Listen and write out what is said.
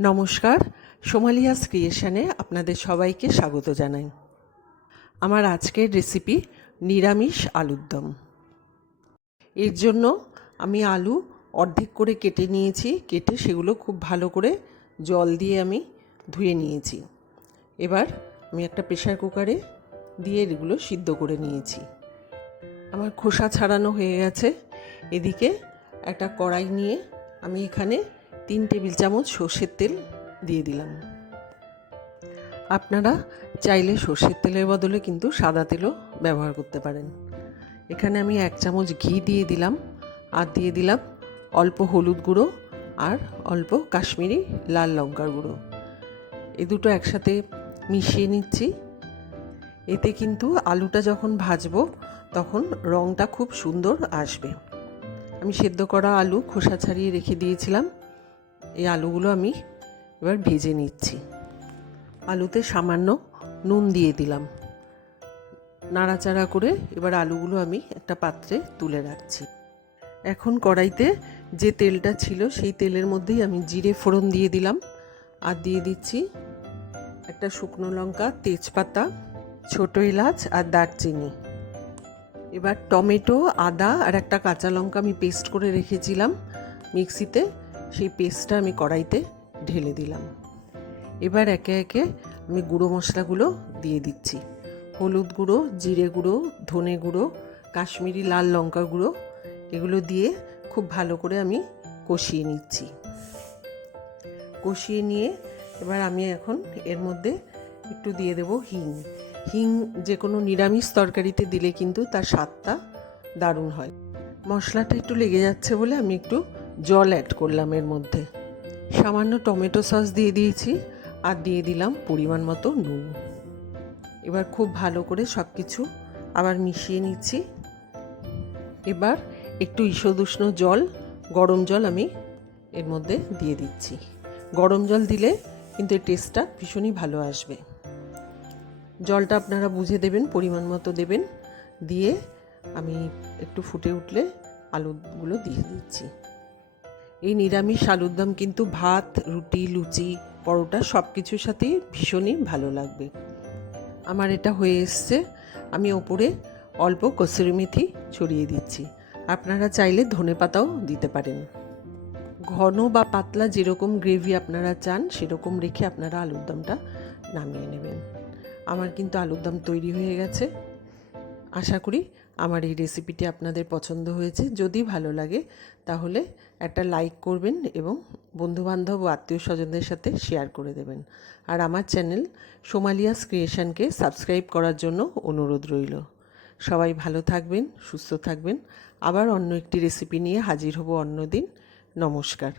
নমস্কার, সোমালিয়াস ক্রিয়েশনে আপনাদের সবাইকে স্বাগত জানাই। আমার আজকের রেসিপি নিরামিষ আলুর দম। এর জন্য আমি আলু অর্ধেক করে কেটে নিয়েছি, কেটে সেগুলো খুব ভালো করে জল দিয়ে আমি ধুয়ে নিয়েছি। এবার আমি একটা প্রেশার কুকারে দিয়ে এগুলো সিদ্ধ করে নিয়েছি। আমার খোসা ছাড়ানো হয়ে গেছে। এদিকে একটা কড়াই নিয়ে আমি এখানে তিন টেবিল চামচ সর্ষের তেল দিয়ে দিলাম। আপনারা চাইলে সর্ষের তেলের বদলে কিন্তু সাদা তেলও ব্যবহার করতে পারেন। এখানে আমি এক চামচ ঘি দিয়ে দিলাম আর দিয়ে দিলাম অল্প হলুদ গুঁড়ো আর অল্প কাশ্মীরি লাল লঙ্কার গুঁড়ো। এ দুটো একসাথে মিশিয়ে নিচ্ছি। এতে কিন্তু আলুটা যখন ভাজবো তখন রঙটা খুব সুন্দর আসবে। আমি সেদ্ধ করা আলু খোসা ছাড়িয়ে রেখে দিয়েছিলাম। এই আলুগুলো আমি এবার ভেজে নিচ্ছি। আলুতে সামান্য নুন দিয়ে দিলাম। নাড়াচাড়া করে এবার আলুগুলো আমি একটা পাত্রে তুলে রাখছি। এখন কড়াইতে যে তেলটা ছিল সেই তেলের মধ্যেই আমি জিরে ফোড়ন দিয়ে দিলাম। আর দিয়ে দিচ্ছি একটা শুকনো লঙ্কা, তেজপাতা, ছোটো এলাচ আর দারচিনি। এবার টমেটো, আদা আর একটা কাঁচা লঙ্কা আমি পেস্ট করে রেখেছিলাম মিক্সিতে। সেই পেস্টটা আমি কড়াইতে ঢেলে দিলাম। এবার একে একে আমি গুঁড়ো মশলাগুলো দিয়ে দিচ্ছি। হলুদ গুঁড়ো, জিরে গুঁড়ো, ধনে গুঁড়ো, কাশ্মীরি লাল লঙ্কা গুঁড়ো, এগুলো দিয়ে খুব ভালো করে আমি কষিয়ে নিচ্ছি। কষিয়ে নিয়ে এবার আমি এখন এর মধ্যে একটু দিয়ে দেব হিং। হিং যে কোনো নিরামিষ তরকারিতে দিলে কিন্তু তার স্বাদটা দারুণ হয়। মশলাটা একটু লেগে যাচ্ছে বলে আমি একটু জল অ্যাড করলাম এর মধ্যে। সামান্য টমেটো সস দিয়ে দিয়েছি আর দিয়ে দিলাম পরিমাণ মতো নুন। এবার খুব ভালো করে সব কিছু আবার মিশিয়ে নিচ্ছি। এবার একটু ঈষদুষ্ণ জল, গরম জল আমি এর মধ্যে দিয়ে দিচ্ছি। গরম জল দিলে কিন্তু এর টেস্টটা ভীষণই ভালো আসবে। জলটা আপনারা বুঝে দেবেন, পরিমাণ মতো দেবেন। দিয়ে আমি একটু ফুটে উঠলে আলুগুলো দিয়ে দিচ্ছি। এই নিরামিষ আলুর দম কিন্তু ভাত, রুটি, লুচি, পরোটা সব কিছুর সাথেই ভীষণই ভালো লাগবে। আমার এটা হয়ে এসছে। আমি ওপরে অল্প কসুরি মেথি ছড়িয়ে দিচ্ছি। আপনারা চাইলে ধনে পাতাও দিতে পারেন। ঘন বা পাতলা যেরকম গ্রেভি আপনারা চান, সেরকম রেখে আপনারা আলুর দমটা নামিয়ে নেবেন। আমার কিন্তু আলুর দম তৈরি হয়ে গেছে। আশা করি আমার এই রেসিপিটি আপনাদের পছন্দ হয়েছে। যদি ভালো লাগে, তাহলে একটা লাইক করবেন এবং বন্ধুবান্ধব ও আত্মীয় স্বজনদের সাথে শেয়ার করে দেবেন। আর আমার চ্যানেল সোমালিয়াস ক্রিয়েশনকে সাবস্ক্রাইব করার জন্য অনুরোধ রইল। সবাই ভালো থাকবেন, সুস্থ থাকবেন। আবার অন্য একটি রেসিপি নিয়ে হাজির হব অন্যদিন। নমস্কার।